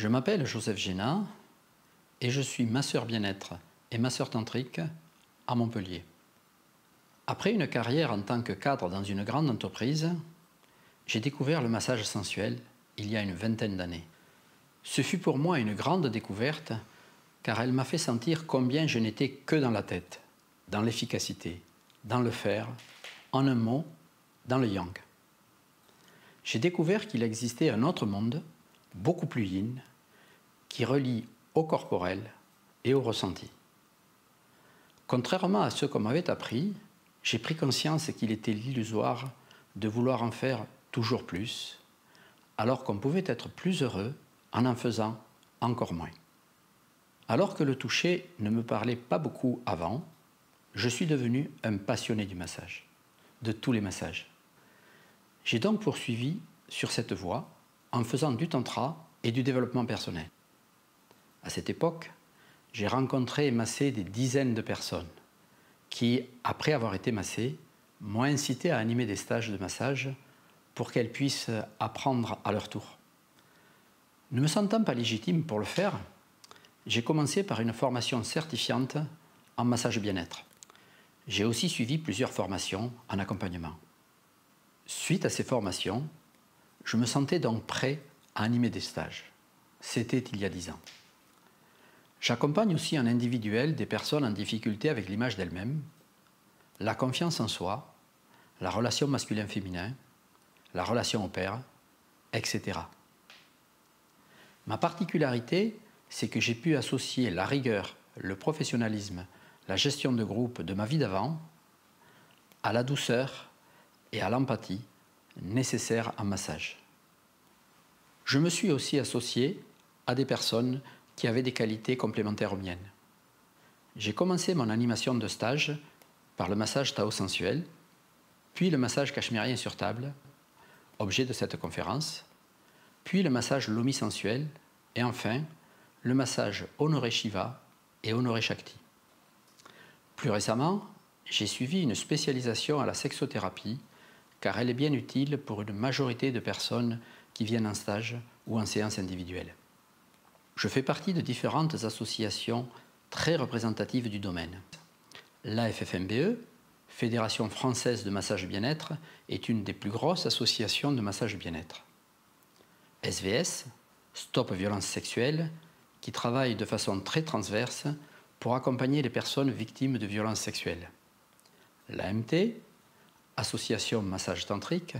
Je m'appelle Joseph Génat et je suis masseur bien-être et masseur tantrique à Montpellier. Après une carrière en tant que cadre dans une grande entreprise, j'ai découvert le massage sensuel il y a une vingtaine d'années. Ce fut pour moi une grande découverte car elle m'a fait sentir combien je n'étais que dans la tête, dans l'efficacité, dans le faire, en un mot, dans le yang. J'ai découvert qu'il existait un autre monde, beaucoup plus yin, qui relie au corporel et au ressenti. Contrairement à ce qu'on m'avait appris, j'ai pris conscience qu'il était illusoire de vouloir en faire toujours plus, alors qu'on pouvait être plus heureux en faisant encore moins. Alors que le toucher ne me parlait pas beaucoup avant, je suis devenu un passionné du massage, de tous les massages. J'ai donc poursuivi sur cette voie en faisant du tantra et du développement personnel. À cette époque, j'ai rencontré et massé des dizaines de personnes qui, après avoir été massées, m'ont incité à animer des stages de massage pour qu'elles puissent apprendre à leur tour. Ne me sentant pas légitime pour le faire, j'ai commencé par une formation certifiante en massage bien-être. J'ai aussi suivi plusieurs formations en accompagnement. Suite à ces formations, je me sentais donc prêt à animer des stages. C'était il y a 10 ans. J'accompagne aussi en individuel des personnes en difficulté avec l'image d'elles-mêmes, la confiance en soi, la relation masculin-féminin, la relation au père, etc. Ma particularité, c'est que j'ai pu associer la rigueur, le professionnalisme, la gestion de groupe de ma vie d'avant à la douceur et à l'empathie nécessaires en massage. Je me suis aussi associé à des personnes qui avaient des qualités complémentaires aux miennes. J'ai commencé mon animation de stage par le massage Tao sensuel, puis le massage cachemérien sur table, objet de cette conférence, puis le massage Lomi sensuel, et enfin le massage Honoré Shiva et Honoré Shakti. Plus récemment, j'ai suivi une spécialisation à la sexothérapie car elle est bien utile pour une majorité de personnes qui viennent en stage ou en séance individuelle. Je fais partie de différentes associations très représentatives du domaine. L'AFFMBE, Fédération française de massage bien-être, est une des plus grosses associations de massage bien-être. SVS, Stop Violence Sexuelle, qui travaille de façon très transverse pour accompagner les personnes victimes de violences sexuelles. L'AMT, Association Massage Tantrique,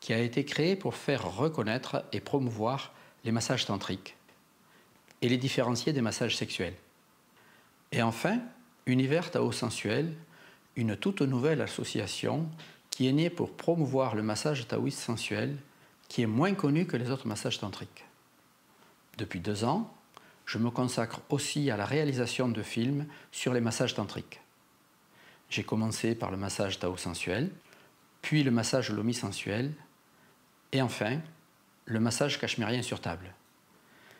qui a été créée pour faire reconnaître et promouvoir les massages tantriques et les différencier des massages sexuels. Et enfin, Univers Tao Sensuel, une toute nouvelle association qui est née pour promouvoir le massage taoïste sensuel qui est moins connu que les autres massages tantriques. Depuis 2 ans, je me consacre aussi à la réalisation de films sur les massages tantriques. J'ai commencé par le massage Tao sensuel, puis le massage Lomi sensuel, et enfin, le massage cachemérien sur table.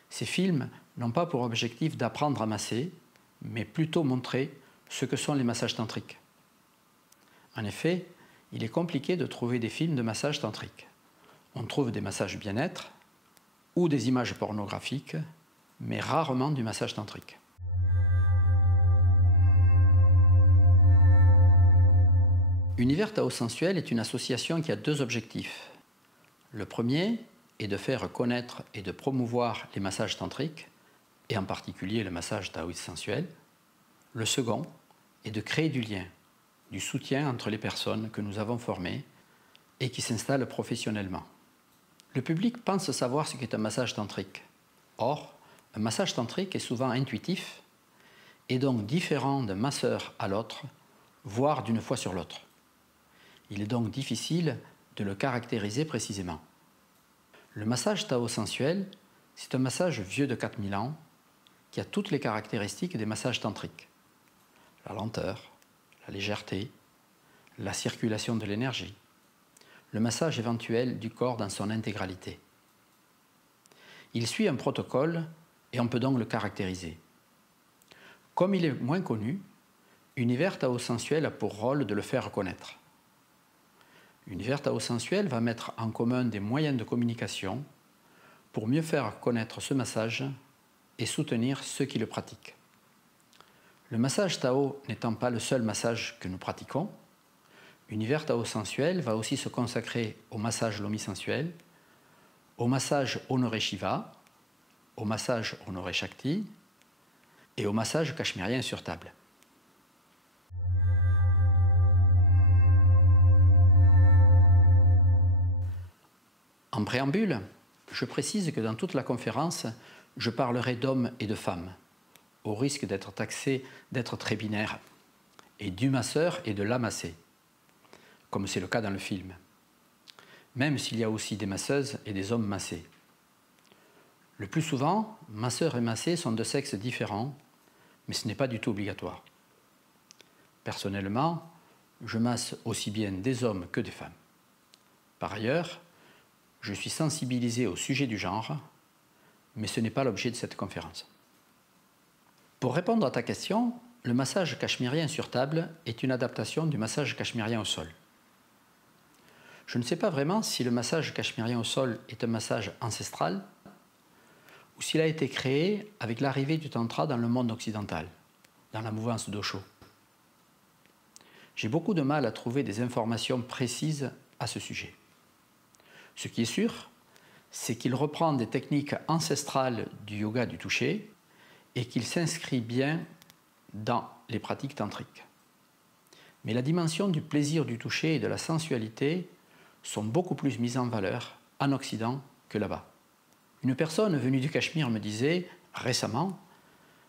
Ces films n'ont pas pour objectif d'apprendre à masser, mais plutôt montrer ce que sont les massages tantriques. En effet, il est compliqué de trouver des films de massage tantrique. On trouve des massages bien-être ou des images pornographiques, mais rarement du massage tantrique. Univers Tao Sensuel est une association qui a 2 objectifs. Le premier est de faire connaître et de promouvoir les massages tantriques, et en particulier le massage taoïste sensuel. Le second est de créer du lien, du soutien entre les personnes que nous avons formées et qui s'installent professionnellement. Le public pense savoir ce qu'est un massage tantrique. Or, un massage tantrique est souvent intuitif et donc différent d'un masseur à l'autre, voire d'une fois sur l'autre. Il est donc difficile de le caractériser précisément. Le massage Tao sensuel, c'est un massage vieux de 4000 ans qui a toutes les caractéristiques des massages tantriques. La lenteur, la légèreté, la circulation de l'énergie, le massage éventuel du corps dans son intégralité. Il suit un protocole et on peut donc le caractériser. Comme il est moins connu, Univers Tao Sensuel a pour rôle de le faire connaître. Univers Tao Sensuel va mettre en commun des moyens de communication pour mieux faire connaître ce massage et soutenir ceux qui le pratiquent. Le massage Tao n'étant pas le seul massage que nous pratiquons, Univers Tao Sensuel va aussi se consacrer au massage Lomi sensuel, au massage Honoré Shiva, au massage Honoré Shakti et au massage cachemérien sur table. En préambule, je précise que dans toute la conférence, je parlerai d'hommes et de femmes, au risque d'être taxé d'être très binaire, et du masseur et de la massée, comme c'est le cas dans le film, même s'il y a aussi des masseuses et des hommes massés. Le plus souvent, masseurs et massés sont de sexes différents, mais ce n'est pas du tout obligatoire. Personnellement, je masse aussi bien des hommes que des femmes. Par ailleurs, je suis sensibilisé au sujet du genre, mais ce n'est pas l'objet de cette conférence. Pour répondre à ta question, le massage cachemérien sur table est une adaptation du massage cachemérien au sol. Je ne sais pas vraiment si le massage cachemérien au sol est un massage ancestral ou s'il a été créé avec l'arrivée du tantra dans le monde occidental, dans la mouvance d'Osho. J'ai beaucoup de mal à trouver des informations précises à ce sujet. Ce qui est sûr, c'est qu'il reprend des techniques ancestrales du yoga du toucher et qu'il s'inscrit bien dans les pratiques tantriques. Mais la dimension du plaisir du toucher et de la sensualité sont beaucoup plus mises en valeur en Occident que là-bas. Une personne venue du Cachemire me disait récemment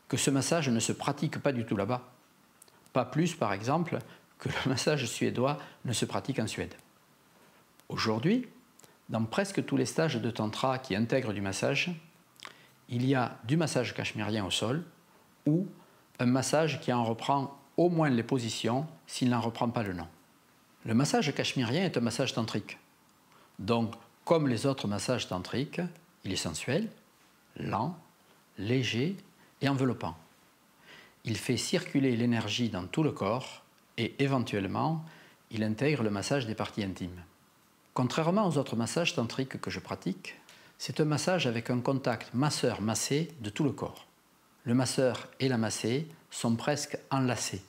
que ce massage ne se pratique pas du tout là-bas. Pas plus, par exemple, que le massage suédois ne se pratique en Suède. Aujourd'hui, dans presque tous les stages de tantra qui intègrent du massage, il y a du massage cachemérien au sol ou un massage qui en reprend au moins les positions s'il n'en reprend pas le nom. Le massage cachemérien est un massage tantrique. Donc, comme les autres massages tantriques, il est sensuel, lent, léger et enveloppant. Il fait circuler l'énergie dans tout le corps et éventuellement, il intègre le massage des parties intimes. Contrairement aux autres massages tantriques que je pratique, c'est un massage avec un contact masseur-massé de tout le corps. Le masseur et la massée sont presque enlacés.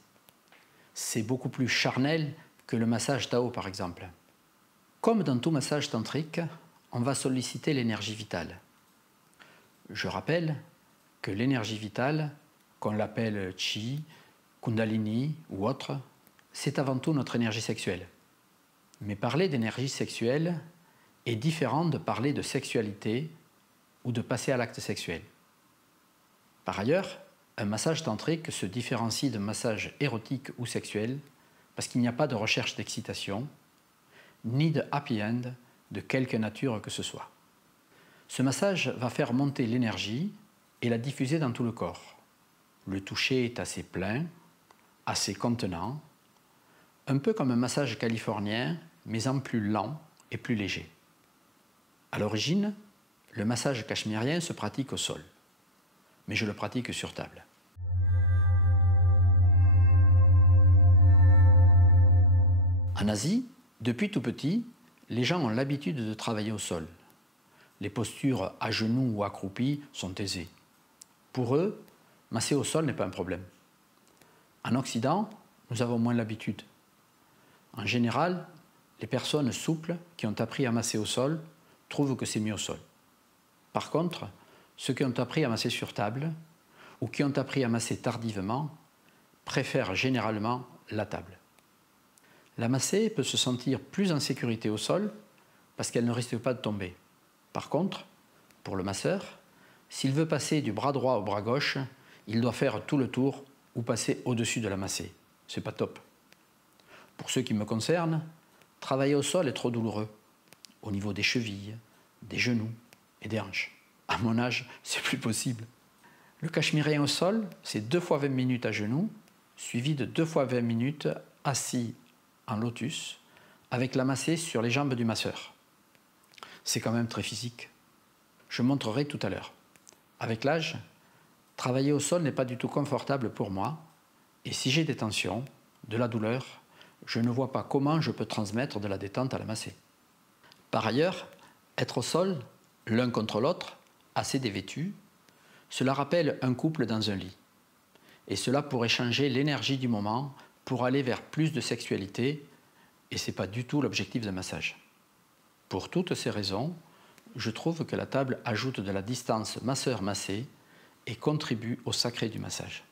C'est beaucoup plus charnel que le massage Tao par exemple. Comme dans tout massage tantrique, on va solliciter l'énergie vitale. Je rappelle que l'énergie vitale, qu'on l'appelle Chi, Kundalini ou autre, c'est avant tout notre énergie sexuelle. Mais parler d'énergie sexuelle est différent de parler de sexualité ou de passer à l'acte sexuel. Par ailleurs, un massage tantrique se différencie d'un massage érotique ou sexuel parce qu'il n'y a pas de recherche d'excitation, ni de happy end de quelque nature que ce soit. Ce massage va faire monter l'énergie et la diffuser dans tout le corps. Le toucher est assez plein, assez contenant, un peu comme un massage californien, mais en plus lent et plus léger. À l'origine, le massage cachemérien se pratique au sol, mais je le pratique sur table. En Asie, depuis tout petit, les gens ont l'habitude de travailler au sol. Les postures à genoux ou accroupies sont aisées. Pour eux, masser au sol n'est pas un problème. En Occident, nous avons moins l'habitude. En général, les personnes souples qui ont appris à masser au sol trouvent que c'est mieux au sol. Par contre, ceux qui ont appris à masser sur table ou qui ont appris à masser tardivement préfèrent généralement la table. La massée peut se sentir plus en sécurité au sol parce qu'elle ne risque pas de tomber. Par contre, pour le masseur, s'il veut passer du bras droit au bras gauche, il doit faire tout le tour ou passer au-dessus de la massée. C'est pas top. Pour ce qui me concerne, travailler au sol est trop douloureux, au niveau des chevilles, des genoux et des hanches. À mon âge, c'est plus possible. Le cachemérien au sol, c'est 2 fois 20 minutes à genoux, suivi de 2 fois 20 minutes assis en lotus, avec la massée sur les jambes du masseur. C'est quand même très physique. Je montrerai tout à l'heure. Avec l'âge, travailler au sol n'est pas du tout confortable pour moi, et si j'ai des tensions, de la douleur, je ne vois pas comment je peux transmettre de la détente à la massée. Par ailleurs, être au sol, l'un contre l'autre, assez dévêtus. Cela rappelle un couple dans un lit. Et cela pourrait changer l'énergie du moment pour aller vers plus de sexualité, et ce n'est pas du tout l'objectif d'un massage. Pour toutes ces raisons, je trouve que la table ajoute de la distance masseur-massé et contribue au sacré du massage.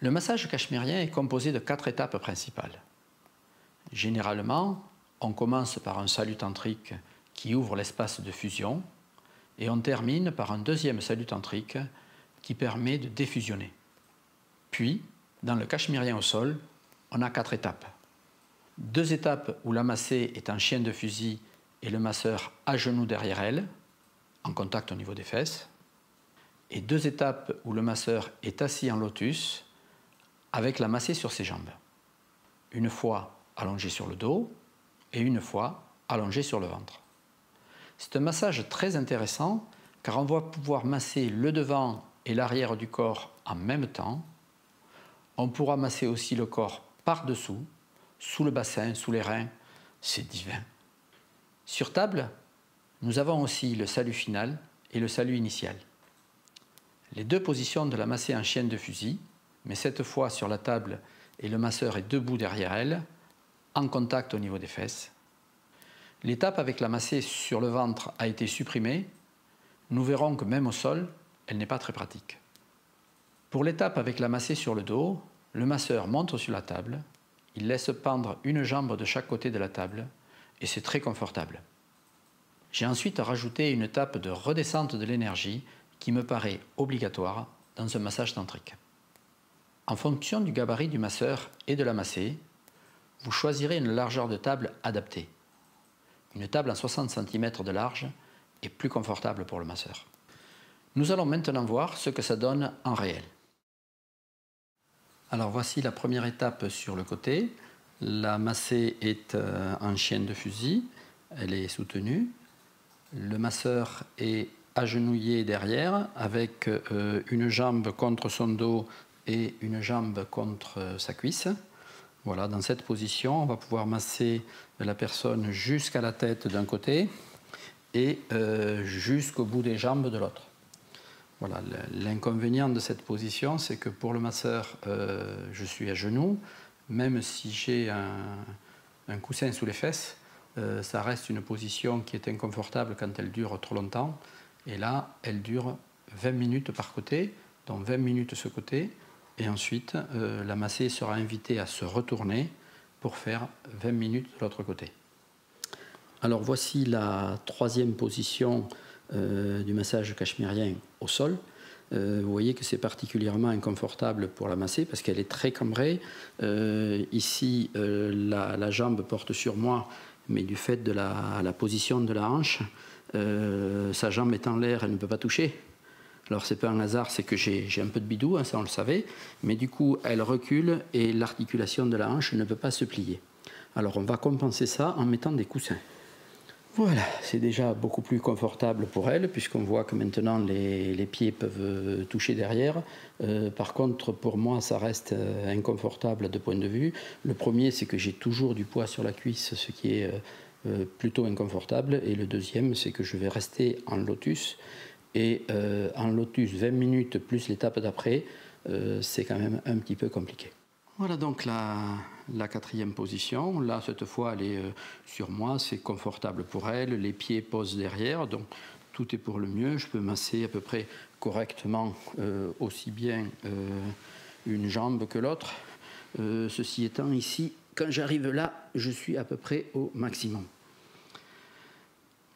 Le massage cachemérien est composé de 4 étapes principales. Généralement, on commence par un salut tantrique qui ouvre l'espace de fusion et on termine par un deuxième salut tantrique qui permet de défusionner. Puis, dans le cachemérien au sol, on a 4 étapes. 2 étapes où la massée est en chien de fusil et le masseur à genoux derrière elle, en contact au niveau des fesses. Et 2 étapes où le masseur est assis en lotus avec la massée sur ses jambes. Une fois allongé sur le dos et une fois allongé sur le ventre. C'est un massage très intéressant car on va pouvoir masser le devant et l'arrière du corps en même temps. On pourra masser aussi le corps par-dessous, sous le bassin, sous les reins. C'est divin. Sur table, nous avons aussi le salut final et le salut initial. Les 2 positions de la massée en chienne de fusil, mais cette fois sur la table et le masseur est debout derrière elle, en contact au niveau des fesses. L'étape avec la massée sur le ventre a été supprimée. Nous verrons que même au sol, elle n'est pas très pratique. Pour l'étape avec la massée sur le dos, le masseur monte sur la table, il laisse pendre une jambe de chaque côté de la table et c'est très confortable. J'ai ensuite rajouté une étape de redescente de l'énergie qui me paraît obligatoire dans un massage tantrique. En fonction du gabarit du masseur et de la massée, vous choisirez une largeur de table adaptée. Une table à 60 cm de large est plus confortable pour le masseur. Nous allons maintenant voir ce que ça donne en réel. Alors voici la première étape sur le côté. La massée est en chienne de fusil, elle est soutenue. Le masseur est agenouillé derrière avec une jambe contre son dos et une jambe contre sa cuisse. Voilà, dans cette position, on va pouvoir masser la personne jusqu'à la tête d'un côté et jusqu'au bout des jambes de l'autre. Voilà, l'inconvénient de cette position, c'est que pour le masseur, je suis à genoux. Même si j'ai un coussin sous les fesses, ça reste une position qui est inconfortable quand elle dure trop longtemps. Et là, elle dure 20 minutes par côté, donc 20 minutes ce côté. Et ensuite, la massée sera invitée à se retourner pour faire 20 minutes de l'autre côté. Alors voici la troisième position du massage cachemérien au sol. Vous voyez que c'est particulièrement inconfortable pour la massée parce qu'elle est très cambrée. Ici, la jambe porte sur moi, mais du fait de la position de la hanche, sa jambe est en l'air, elle ne peut pas toucher. Alors c'est pas un hasard, c'est que j'ai un peu de bidou, hein, ça on le savait, mais du coup elle recule et l'articulation de la hanche ne peut pas se plier. Alors on va compenser ça en mettant des coussins. Voilà, c'est déjà beaucoup plus confortable pour elle, puisqu'on voit que maintenant les pieds peuvent toucher derrière. Par contre, pour moi, ça reste inconfortable à 2 points de vue. Le premier, c'est que j'ai toujours du poids sur la cuisse, ce qui est plutôt inconfortable. Et le deuxième, c'est que je vais rester en lotus. Et en lotus, 20 minutes plus l'étape d'après, c'est quand même un petit peu compliqué. Voilà donc la quatrième position. Là, cette fois, elle est sur moi, c'est confortable pour elle. Les pieds posent derrière, donc tout est pour le mieux. Je peux masser à peu près correctement aussi bien une jambe que l'autre. Ceci étant, ici, quand j'arrive là, je suis à peu près au maximum.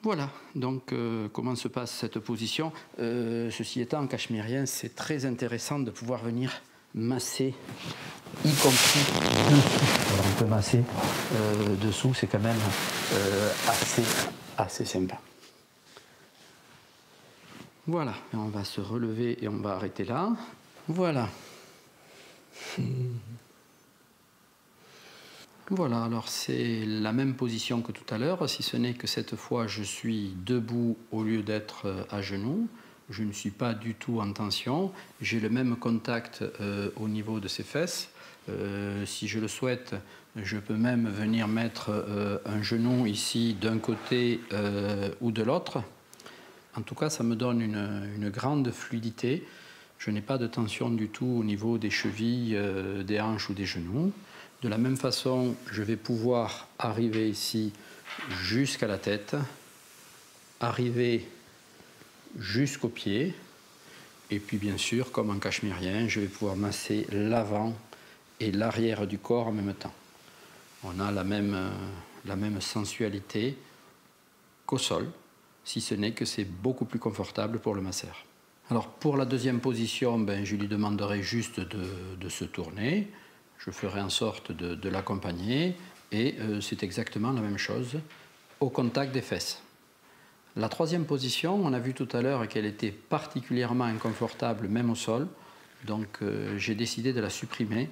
Voilà, donc comment se passe cette position. Ceci étant, en cachemérien, c'est très intéressant de pouvoir venir masser, y compris dessous. Alors on peut masser dessous, c'est quand même assez sympa. Voilà, et on va se relever et on va arrêter là. Voilà. Voilà, alors c'est la même position que tout à l'heure, si ce n'est que cette fois je suis debout au lieu d'être à genoux. je ne suis pas du tout en tension. J'ai le même contact au niveau de ses fesses. Si je le souhaite, je peux même venir mettre un genou ici d'un côté ou de l'autre. En tout cas, ça me donne une grande fluidité. Je n'ai pas de tension du tout au niveau des chevilles, des hanches ou des genoux. De la même façon, je vais pouvoir arriver ici jusqu'à la tête, arriver jusqu'aux pieds, et puis bien sûr, comme en cachemérien, je vais pouvoir masser l'avant et l'arrière du corps en même temps. On a la même sensualité qu'au sol, si ce n'est que c'est beaucoup plus confortable pour le masseur. Alors pour la deuxième position, je lui demanderai juste de se tourner. Je ferai en sorte de l'accompagner et c'est exactement la même chose au contact des fesses. La troisième position, on a vu tout à l'heure qu'elle était particulièrement inconfortable même au sol, donc j'ai décidé de la supprimer.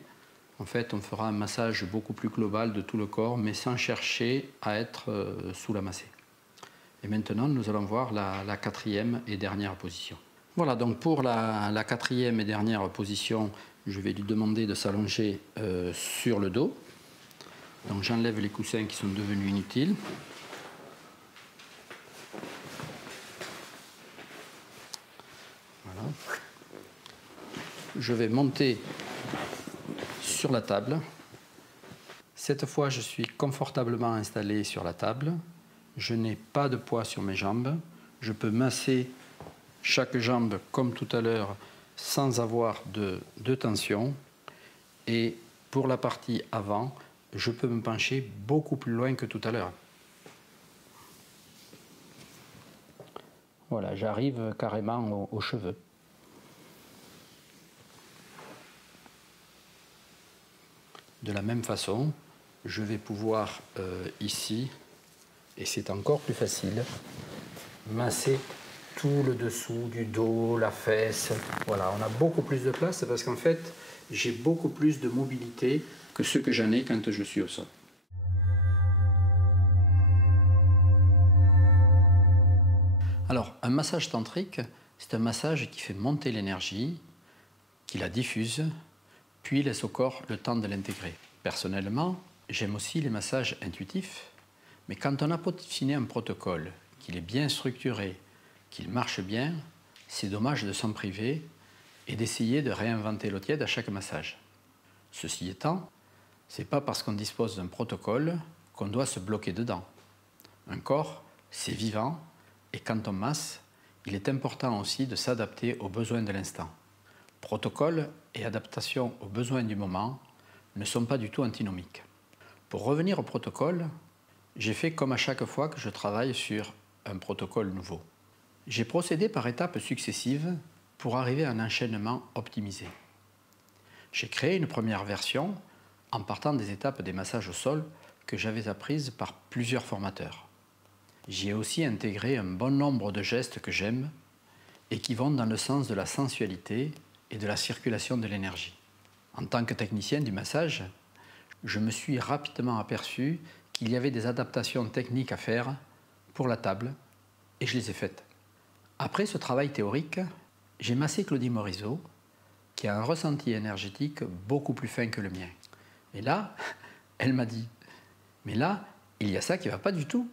En fait, on fera un massage beaucoup plus global de tout le corps, mais sans chercher à être sous la massée. Et maintenant, nous allons voir la quatrième et dernière position. Voilà, donc pour la quatrième et dernière position, je vais lui demander de s'allonger sur le dos. Donc j'enlève les coussins qui sont devenus inutiles. Voilà. Je vais monter sur la table. Cette fois, je suis confortablement installé sur la table. Je n'ai pas de poids sur mes jambes. Je peux masser chaque jambe comme tout à l'heure sans avoir de tension. Et pour la partie avant, je peux me pencher beaucoup plus loin que tout à l'heure. Voilà, j'arrive carrément aux cheveux. De la même façon, je vais pouvoir ici, et c'est encore plus facile, masser tout le dessous du dos, la fesse. Voilà, on a beaucoup plus de place parce qu'en fait, j'ai beaucoup plus de mobilité que ce que j'en ai quand je suis au sol. Alors, un massage tantrique, c'est un massage qui fait monter l'énergie, qui la diffuse, puis laisse au corps le temps de l'intégrer. Personnellement, j'aime aussi les massages intuitifs, mais quand on a peaufiné un protocole, qu'il est bien structuré, qu'il marche bien, c'est dommage de s'en priver et d'essayer de réinventer l'eau tiède à chaque massage. Ceci étant, ce n'est pas parce qu'on dispose d'un protocole qu'on doit se bloquer dedans. Un corps, c'est vivant, et quand on masse, il est important aussi de s'adapter aux besoins de l'instant. Protocole et adaptation aux besoins du moment ne sont pas du tout antinomiques. Pour revenir au protocole, j'ai fait comme à chaque fois que je travaille sur un protocole nouveau. J'ai procédé par étapes successives pour arriver à un enchaînement optimisé. J'ai créé une première version en partant des étapes des massages au sol que j'avais apprises par plusieurs formateurs. J'y ai aussi intégré un bon nombre de gestes que j'aime et qui vont dans le sens de la sensualité et de la circulation de l'énergie. En tant que technicien du massage, je me suis rapidement aperçu qu'il y avait des adaptations techniques à faire pour la table et je les ai faites. Après ce travail théorique, j'ai massé Claudie Morisot, qui a un ressenti énergétique beaucoup plus fin que le mien. Et là, elle m'a dit « Mais là, il y a ça qui ne va pas du tout.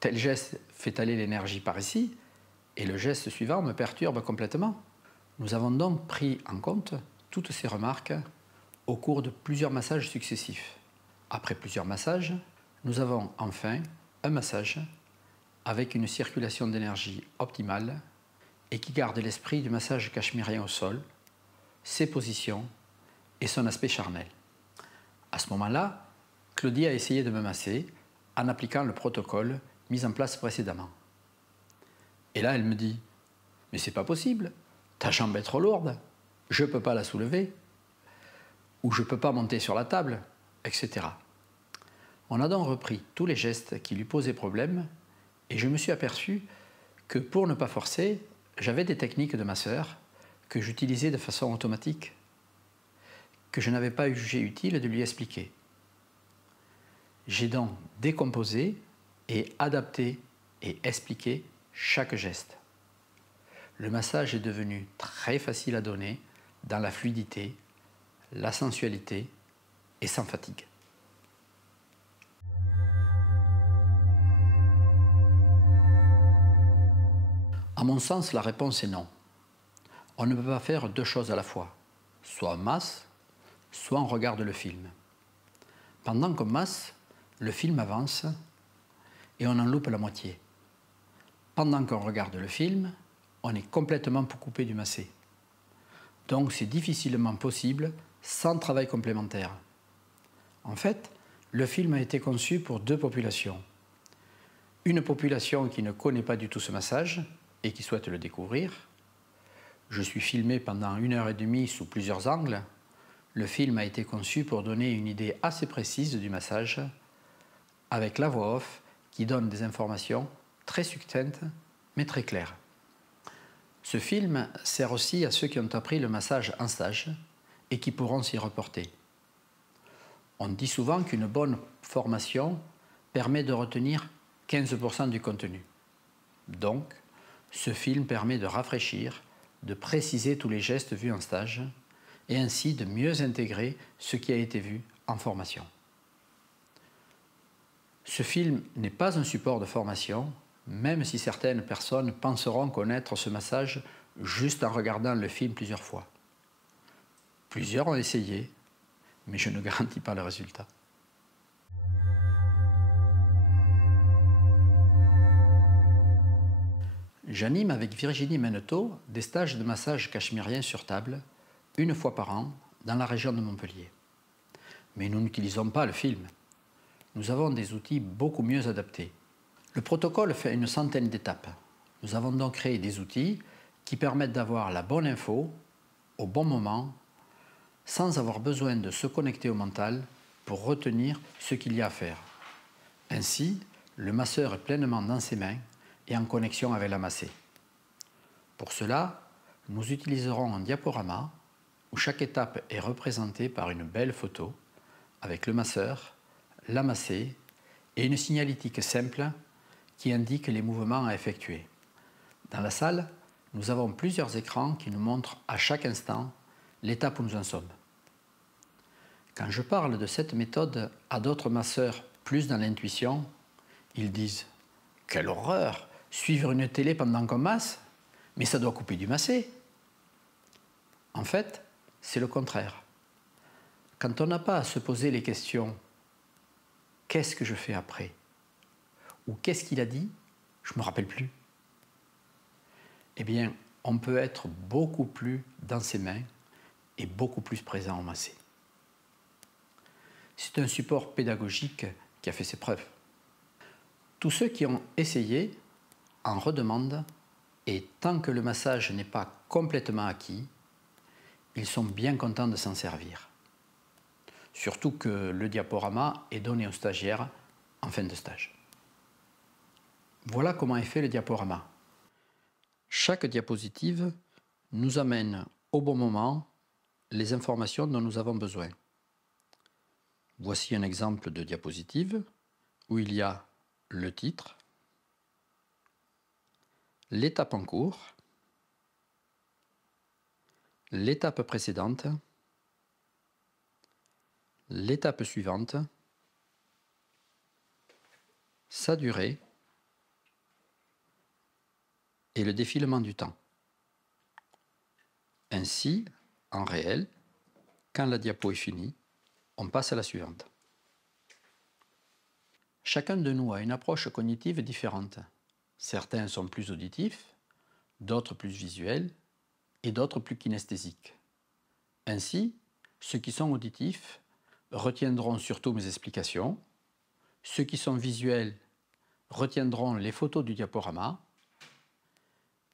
Tel geste fait aller l'énergie par ici, et le geste suivant me perturbe complètement. » Nous avons donc pris en compte toutes ces remarques au cours de plusieurs massages successifs. Après plusieurs massages, nous avons enfin un massage avec une circulation d'énergie optimale et qui garde l'esprit du massage cachemérien au sol, ses positions et son aspect charnel. À ce moment-là, Claudie a essayé de me masser en appliquant le protocole mis en place précédemment. Et là, elle me dit « Mais c'est pas possible, ta jambe est trop lourde, je ne peux pas la soulever, ou je ne peux pas monter sur la table, etc. » On a donc repris tous les gestes qui lui posaient problème et je me suis aperçu que pour ne pas forcer, j'avais des techniques de masseur que j'utilisais de façon automatique, que je n'avais pas jugé utile de lui expliquer. J'ai donc décomposé et adapté et expliqué chaque geste. le massage est devenu très facile à donner dans la fluidité, la sensualité et sans fatigue. À mon sens, la réponse est non. On ne peut pas faire deux choses à la fois. Soit on masse, soit on regarde le film. Pendant qu'on masse, le film avance et on en loupe la moitié. Pendant qu'on regarde le film, on est complètement coupé du massé. Donc c'est difficilement possible sans travail complémentaire. En fait, le film a été conçu pour deux populations. Une population qui ne connaît pas du tout ce massage et qui souhaite le découvrir. Je suis filmé pendant 1h30 sous plusieurs angles. Le film a été conçu pour donner une idée assez précise du massage, avec la voix off qui donne des informations très succinctes mais très claires. Ce film sert aussi à ceux qui ont appris le massage en stage et qui pourront s'y reporter. On dit souvent qu'une bonne formation permet de retenir 15% du contenu. Donc, ce film permet de rafraîchir, de préciser tous les gestes vus en stage et ainsi de mieux intégrer ce qui a été vu en formation. Ce film n'est pas un support de formation, même si certaines personnes penseront connaître ce massage juste en regardant le film plusieurs fois. Plusieurs ont essayé, mais je ne garantis pas le résultat. J'anime avec Virginie Menneteau des stages de massage cachemérien sur table, une fois par an, dans la région de Montpellier. Mais nous n'utilisons pas le film. Nous avons des outils beaucoup mieux adaptés. Le protocole fait une centaine d'étapes. Nous avons donc créé des outils qui permettent d'avoir la bonne info, au bon moment, sans avoir besoin de se connecter au mental pour retenir ce qu'il y a à faire. Ainsi, le masseur est pleinement dans ses mains et en connexion avec la massée. Pour cela, nous utiliserons un diaporama où chaque étape est représentée par une belle photo avec le masseur, la massée et une signalétique simple qui indique les mouvements à effectuer. Dans la salle, nous avons plusieurs écrans qui nous montrent à chaque instant l'étape où nous en sommes. Quand je parle de cette méthode à d'autres masseurs plus dans l'intuition, ils disent « Quelle horreur! Suivre une télé pendant qu'on masse? Mais ça doit couper du massé !» En fait, c'est le contraire. Quand on n'a pas à se poser les questions « Qu'est-ce que je fais après ?» ou « Qu'est-ce qu'il a dit? Je ne me rappelle plus », eh bien, on peut être beaucoup plus dans ses mains et beaucoup plus présent au massé. C'est un support pédagogique qui a fait ses preuves. Tous ceux qui ont essayé en redemandent et tant que le massage n'est pas complètement acquis, ils sont bien contents de s'en servir. Surtout que le diaporama est donné aux stagiaires en fin de stage. Voilà comment est fait le diaporama. Chaque diapositive nous amène au bon moment les informations dont nous avons besoin. Voici un exemple de diapositive où il y a le titre, l'étape en cours, l'étape précédente, l'étape suivante, sa durée et le défilement du temps. Ainsi, en réel, quand la diapo est finie, on passe à la suivante. Chacun de nous a une approche cognitive différente. Certains sont plus auditifs, d'autres plus visuels et d'autres plus kinesthésiques. Ainsi, ceux qui sont auditifs retiendront surtout mes explications, ceux qui sont visuels retiendront les photos du diaporama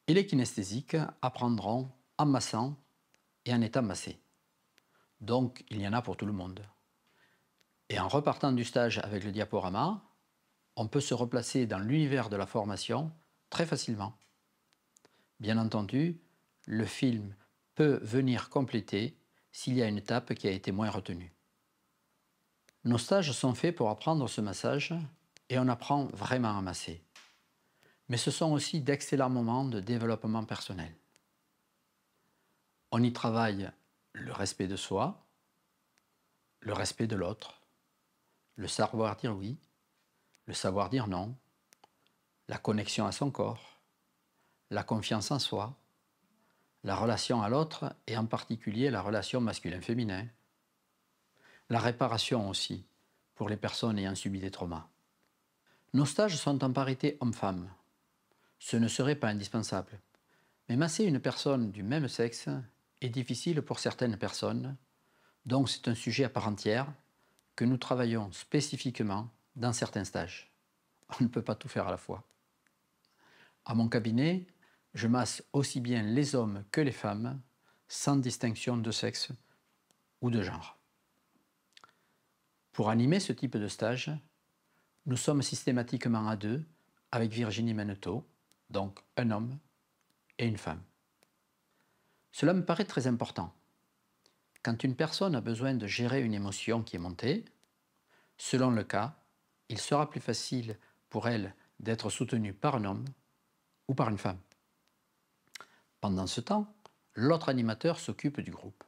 et les kinesthésiques apprendront en massant et en étant massés. Donc, il y en a pour tout le monde. Et en repartant du stage avec le diaporama, on peut se replacer dans l'univers de la formation très facilement. Bien entendu, le film peut venir compléter s'il y a une étape qui a été moins retenue. Nos stages sont faits pour apprendre ce massage et on apprend vraiment à masser. Mais ce sont aussi d'excellents moments de développement personnel. On y travaille le respect de soi, le respect de l'autre, le savoir dire oui, le savoir dire non, la connexion à son corps, la confiance en soi, la relation à l'autre et en particulier la relation masculin-féminin, la réparation aussi pour les personnes ayant subi des traumas. Nos stages sont en parité homme-femme. Ce ne serait pas indispensable, mais masser une personne du même sexe est difficile pour certaines personnes, donc c'est un sujet à part entière que nous travaillons spécifiquement dans certains stages. On ne peut pas tout faire à la fois. À mon cabinet, je masse aussi bien les hommes que les femmes, sans distinction de sexe ou de genre. Pour animer ce type de stage, nous sommes systématiquement à deux avec Virginie Menneteau, donc un homme et une femme. Cela me paraît très important. Quand une personne a besoin de gérer une émotion qui est montée, selon le cas, il sera plus facile pour elle d'être soutenue par un homme ou par une femme. Pendant ce temps, l'autre animateur s'occupe du groupe.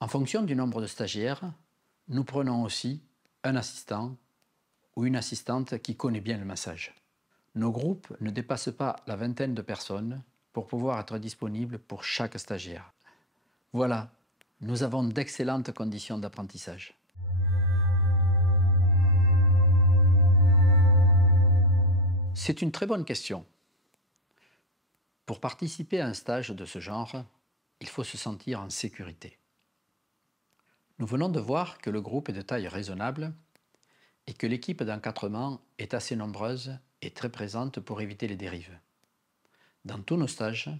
En fonction du nombre de stagiaires, nous prenons aussi un assistant ou une assistante qui connaît bien le massage. Nos groupes ne dépassent pas la vingtaine de personnes pour pouvoir être disponibles pour chaque stagiaire. Voilà, nous avons d'excellentes conditions d'apprentissage. C'est une très bonne question. Pour participer à un stage de ce genre, il faut se sentir en sécurité. Nous venons de voir que le groupe est de taille raisonnable et que l'équipe d'encadrement est assez nombreuse et très présente pour éviter les dérives. Dans tous nos stages,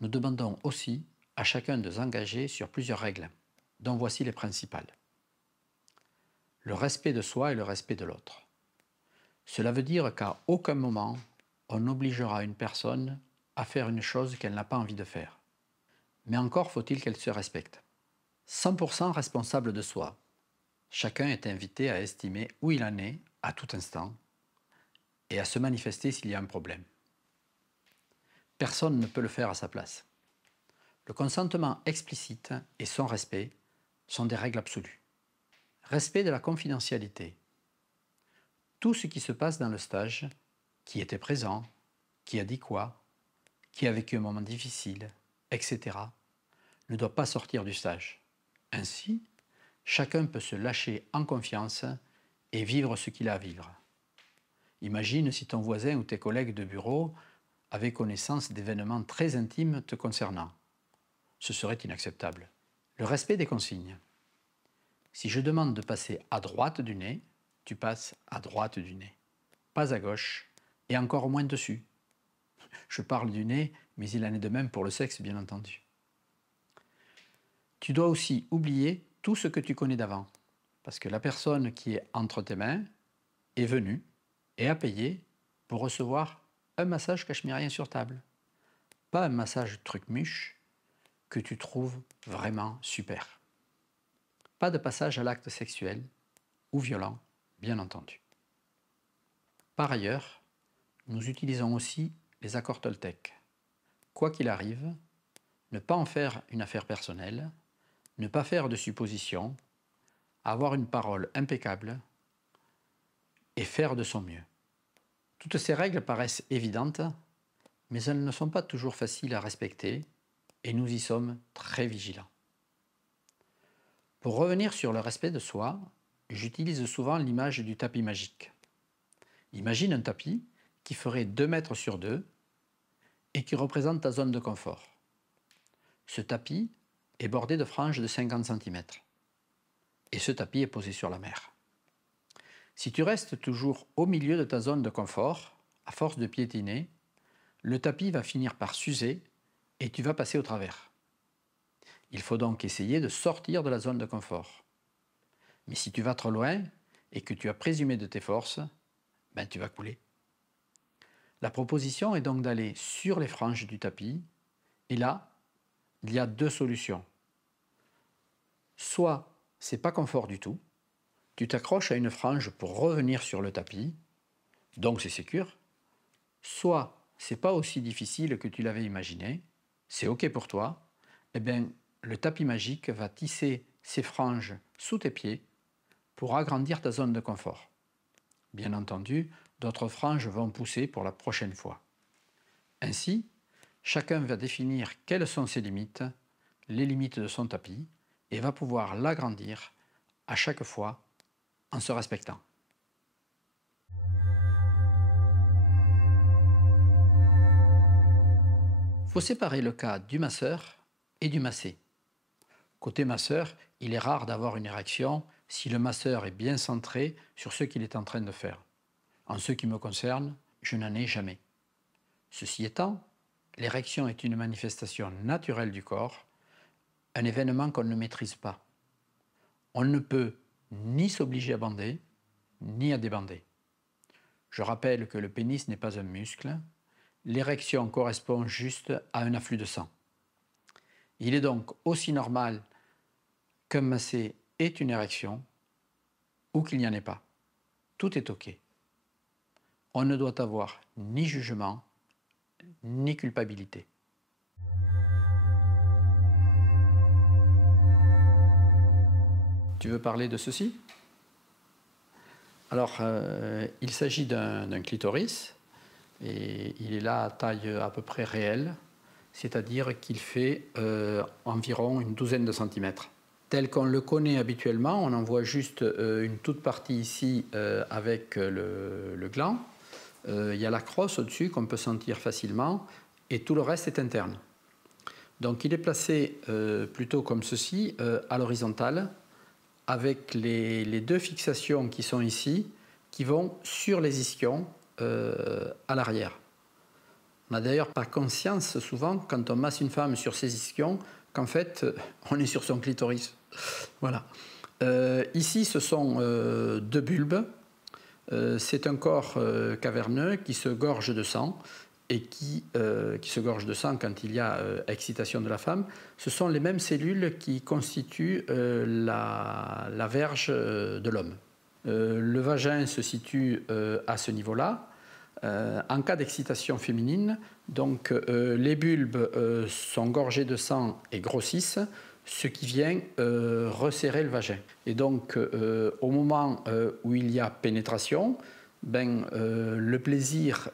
nous demandons aussi à chacun de s'engager sur plusieurs règles, dont voici les principales. Le respect de soi et le respect de l'autre. Cela veut dire qu'à aucun moment, on n'obligera une personne à faire une chose qu'elle n'a pas envie de faire. Mais encore faut-il qu'elle se respecte. 100% responsable de soi. Chacun est invité à estimer où il en est à tout instant et à se manifester s'il y a un problème. Personne ne peut le faire à sa place. Le consentement explicite et son respect sont des règles absolues. Respect de la confidentialité. Tout ce qui se passe dans le stage, qui était présent, qui a dit quoi, qui a vécu un moment difficile, etc., ne doit pas sortir du stage. Ainsi, chacun peut se lâcher en confiance et vivre ce qu'il a à vivre. Imagine si ton voisin ou tes collègues de bureau avaient connaissance d'événements très intimes te concernant. Ce serait inacceptable. Le respect des consignes. Si je demande de passer à droite du nez, tu passes à droite du nez, pas à gauche, et encore moins dessus. Je parle du nez, mais il en est de même pour le sexe, bien entendu. Tu dois aussi oublier tout ce que tu connais d'avant, parce que la personne qui est entre tes mains est venue et a payé pour recevoir un massage cachemirien sur table. Pas un massage truc-muche que tu trouves vraiment super. Pas de passage à l'acte sexuel ou violent, bien entendu. Par ailleurs, nous utilisons aussi les accords Toltec. Quoi qu'il arrive, ne pas en faire une affaire personnelle, ne pas faire de suppositions, avoir une parole impeccable et faire de son mieux. Toutes ces règles paraissent évidentes, mais elles ne sont pas toujours faciles à respecter et nous y sommes très vigilants. Pour revenir sur le respect de soi, j'utilise souvent l'image du tapis magique. Imagine un tapis qui ferait 2 mètres sur 2 et qui représente ta zone de confort. Ce tapis est bordé de franges de 50 cm. Et ce tapis est posé sur la mer. Si tu restes toujours au milieu de ta zone de confort, à force de piétiner, le tapis va finir par s'user et tu vas passer au travers. Il faut donc essayer de sortir de la zone de confort. Mais si tu vas trop loin et que tu as présumé de tes forces, tu vas couler. La proposition est donc d'aller sur les franges du tapis et là, il y a 2 solutions. Soit c'est pas confort du tout, tu t'accroches à une frange pour revenir sur le tapis, donc c'est sécure, Soit c'est pas aussi difficile que tu l'avais imaginé, c'est OK pour toi, eh bien, le tapis magique va tisser ses franges sous tes pieds pour agrandir ta zone de confort. Bien entendu, d'autres franges vont pousser pour la prochaine fois. Ainsi, chacun va définir quelles sont ses limites, les limites de son tapis, et va pouvoir l'agrandir à chaque fois en se respectant. Il faut séparer le cas du masseur et du massé. Côté masseur, il est rare d'avoir une érection si le masseur est bien centré sur ce qu'il est en train de faire. En ce qui me concerne, je n'en ai jamais. Ceci étant, l'érection est une manifestation naturelle du corps, un événement qu'on ne maîtrise pas. On ne peut ni s'obliger à bander, ni à débander. Je rappelle que le pénis n'est pas un muscle, l'érection correspond juste à un afflux de sang. Il est donc aussi normal qu'un massé ait une érection ou qu'il n'y en ait pas. Tout est OK. On ne doit avoir ni jugement, ni culpabilité. Tu veux parler de ceci? Alors, il s'agit d'un clitoris, et il est là à taille à peu près réelle, c'est-à-dire qu'il fait environ une douzaine de centimètres. Tel qu'on le connaît habituellement, on en voit juste une toute partie ici avec le gland. Il y a la crosse au-dessus qu'on peut sentir facilement, et tout le reste est interne. Donc il est placé plutôt comme ceci, à l'horizontale, avec les deux fixations qui sont ici, qui vont sur les ischions à l'arrière. On n'a d'ailleurs pas conscience souvent, quand on masse une femme sur ses ischions, qu'en fait, on est sur son clitoris. Voilà. Ici, ce sont deux bulbes. C'est un corps caverneux qui se gorge de sang, et qui se gorge de sang quand il y a excitation de la femme. Ce sont les mêmes cellules qui constituent la verge de l'homme. Le vagin se situe à ce niveau-là. En cas d'excitation féminine, donc, les bulbes sont gorgés de sang et grossissent, ce qui vient resserrer le vagin. Et donc, au moment où il y a pénétration, le plaisir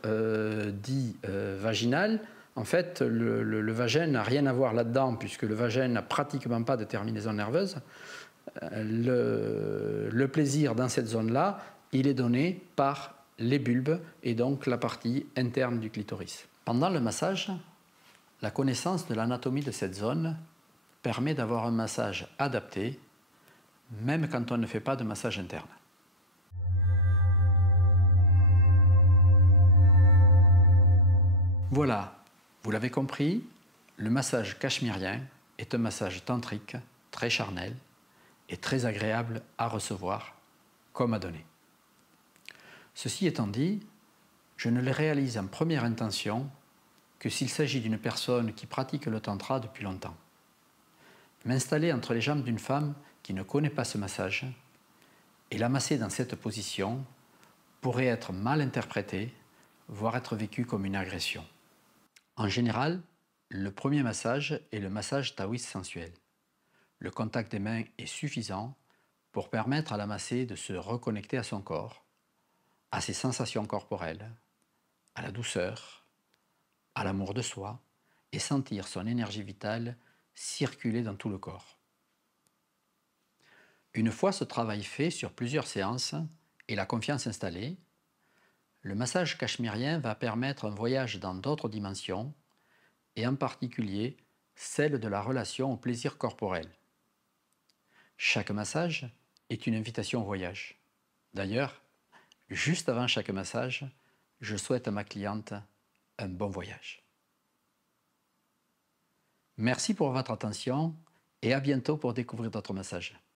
dit vaginal, en fait, le vagin n'a rien à voir là-dedans, puisque le vagin n'a pratiquement pas de terminaison nerveuse. Le plaisir dans cette zone-là, il est donné par les bulbes et donc la partie interne du clitoris. Pendant le massage, la connaissance de l'anatomie de cette zone permet d'avoir un massage adapté, même quand on ne fait pas de massage interne. Voilà, vous l'avez compris, le massage cachemirien est un massage tantrique, très charnel et très agréable à recevoir comme à donner. Ceci étant dit, je ne le réalise en première intention que s'il s'agit d'une personne qui pratique le tantra depuis longtemps. M'installer entre les jambes d'une femme qui ne connaît pas ce massage et la masser dans cette position pourrait être mal interprété, voire être vécu comme une agression. En général, le premier massage est le massage taoïste sensuel. Le contact des mains est suffisant pour permettre à la massée de se reconnecter à son corps, à ses sensations corporelles, à la douceur, à l'amour de soi, et sentir son énergie vitale circuler dans tout le corps. Une fois ce travail fait sur plusieurs séances et la confiance installée, le massage cachemirien va permettre un voyage dans d'autres dimensions, et en particulier celle de la relation au plaisir corporel. Chaque massage est une invitation au voyage. D'ailleurs, juste avant chaque massage, je souhaite à ma cliente un bon voyage. Merci pour votre attention et à bientôt pour découvrir d'autres massages.